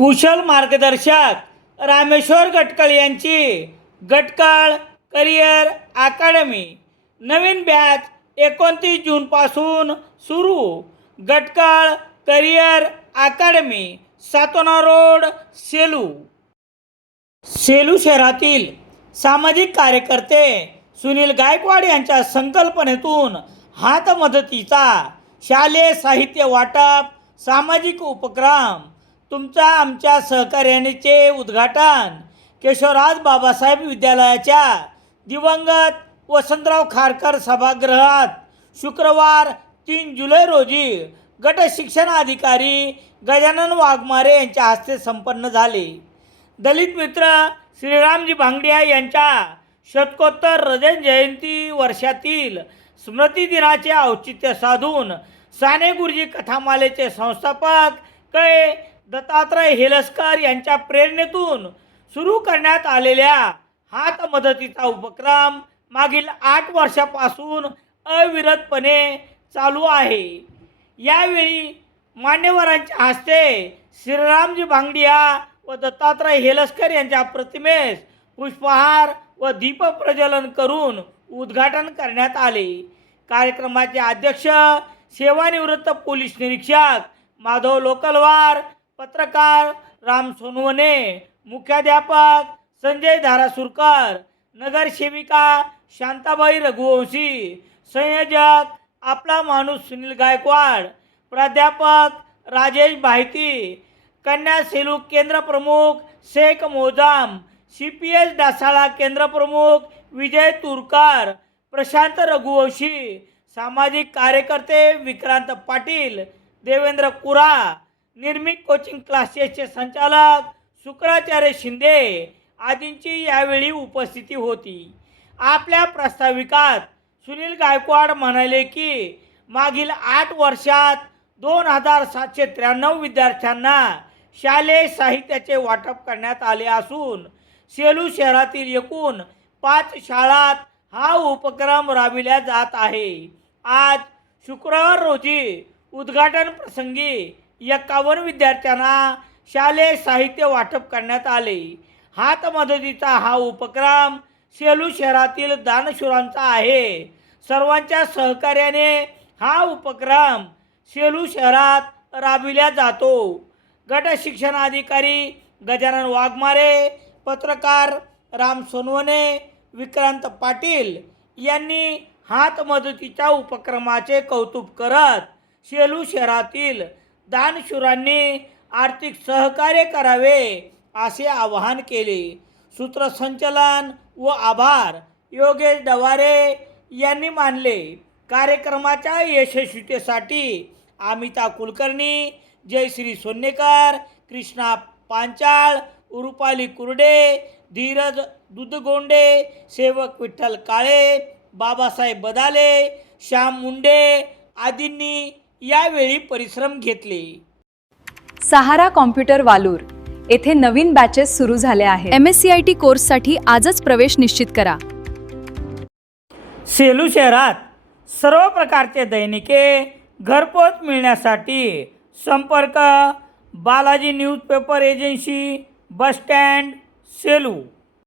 कुशल मार्गदर्शक रामेश्वर गटकळ यांची Gatkal career academy नवीन बॅच 29 जूनपासून सुरू. Gatkal career academy, Satona road, Selu. Selu शहरातील सामाजिक कार्यकर्ते सुनील गायकवाड यांच्या संकल्पनेतून हातमदतीचा शालेय साहित्य वाटप सामाजिक उपक्रम तुमच्या आमच्या सहकार्याचे उद्घाटन केशवराज बाबासाहेब विद्यालयाच्या दिवंगत वसंतराव खारकर सभागृहात शुक्रवार 3 जुलै रोजी गट शिक्षणाधिकारी गजानन वाघमारे यांच्या हस्ते संपन्न झाले. दलित मित्र श्रीरामजी भांगडिया यांच्या शतकोत्तर रजत जयंती वर्षातील स्मृती दिनाचे औचित्य साधून साने गुरुजी कथामालेचे संस्थापक कै दत्तात्रय हेलसकर यांच्या प्रेरणेतून सुरू करण्यात आलेल्या हात मदतीचा उपक्रम मागील 8 वर्षापासून अविरतपणे चालू आहे. यावेळी मान्यवरांच्या हस्ते श्रीरामजी भांगडिया व दत्तात्रय हेलसकर यांच्या प्रतिमेस पुष्पहार व दीपप्रज्वलन करून उद्घाटन करण्यात आले. कार्यक्रमाचे अध्यक्ष सेवानिवृत्त पोलीस निरीक्षक माधव लोकलवार, पत्रकार राम सोनवणे, मुख्याध्यापक संजय धारासुरकर, नगरसेविका शांताबाई रघुवंशी, संयोजक आपला माणूस सुनील गायकवाड, प्राध्यापक राजेश भायती, कन्या सेलू केंद्र प्रमुख शेख मोजाम, CPS डासाळा केंद्र प्रमुख विजय तुरकार, प्रशांत रघुवंशी, सामाजिक कार्यकर्ते विक्रांत पाटील, देवेंद्र कुरा, निर्मिक कोचिंग क्लासेसचे संचालक शुक्राचार्य शिंदे आदींची यावेळी उपस्थिती होती. आपल्या प्रास्ताविकात सुनील गायकवाड म्हणाले की मागील 8 वर्षात 2793 विद्यार्थ्यांना शालेय साहित्याचे वाटप करण्यात आले असून सेलू शहरातील एकूण 5 शाळांत हा उपक्रम राबविला जात आहे. आज शुक्रवार रोजी उद्घाटन प्रसंगी 51 विद्यार्थ्यांना शालेय साहित्य वाटप करण्यात आले. हात मदतीचा हा उपक्रम सेलू शहरातील दानशूरांचा आहे. सर्वांच्या सहकार्याने हा उपक्रम सेलू शहरात राबविला जातो. गट शिक्षणाधिकारी गजानन वाघमारे, पत्रकार राम सोनवणे, विक्रांत पाटील यांनी हात मदतीच्या उपक्रमाचे कौतुक करत सेलू शहरातील दानशूरांनी आर्थिक सहकार्य करावे असे आवाहन केले. सूत्रसंचालन व आभार योगेश डवारे यांनी मानले. कार्यक्रमाच्या यशस्वीतेसाठी अमिता कुलकर्णी, जयश्री सोन्नेकर, कृष्णा पांचाळ, रुपाली कुर्डे, धीरज दुधगोंडे, सेवक विठ्ठल काळे, बाबासाहेब बदाले, श्याम मुंडे आदींनी यावेळी परिश्रम घेतले. सहारा कॉम्प्युटर वालूर येथे नवीन बॅचेस सुरू झाले आहेत. MSCIT कोर्ससाठी आजच प्रवेश निश्चित करा. सेलू शहरात सर्व प्रकारचे दैनिके घरपोच मिळण्यासाठी संपर्क Balaji newspaper agency, bus stand, Selu.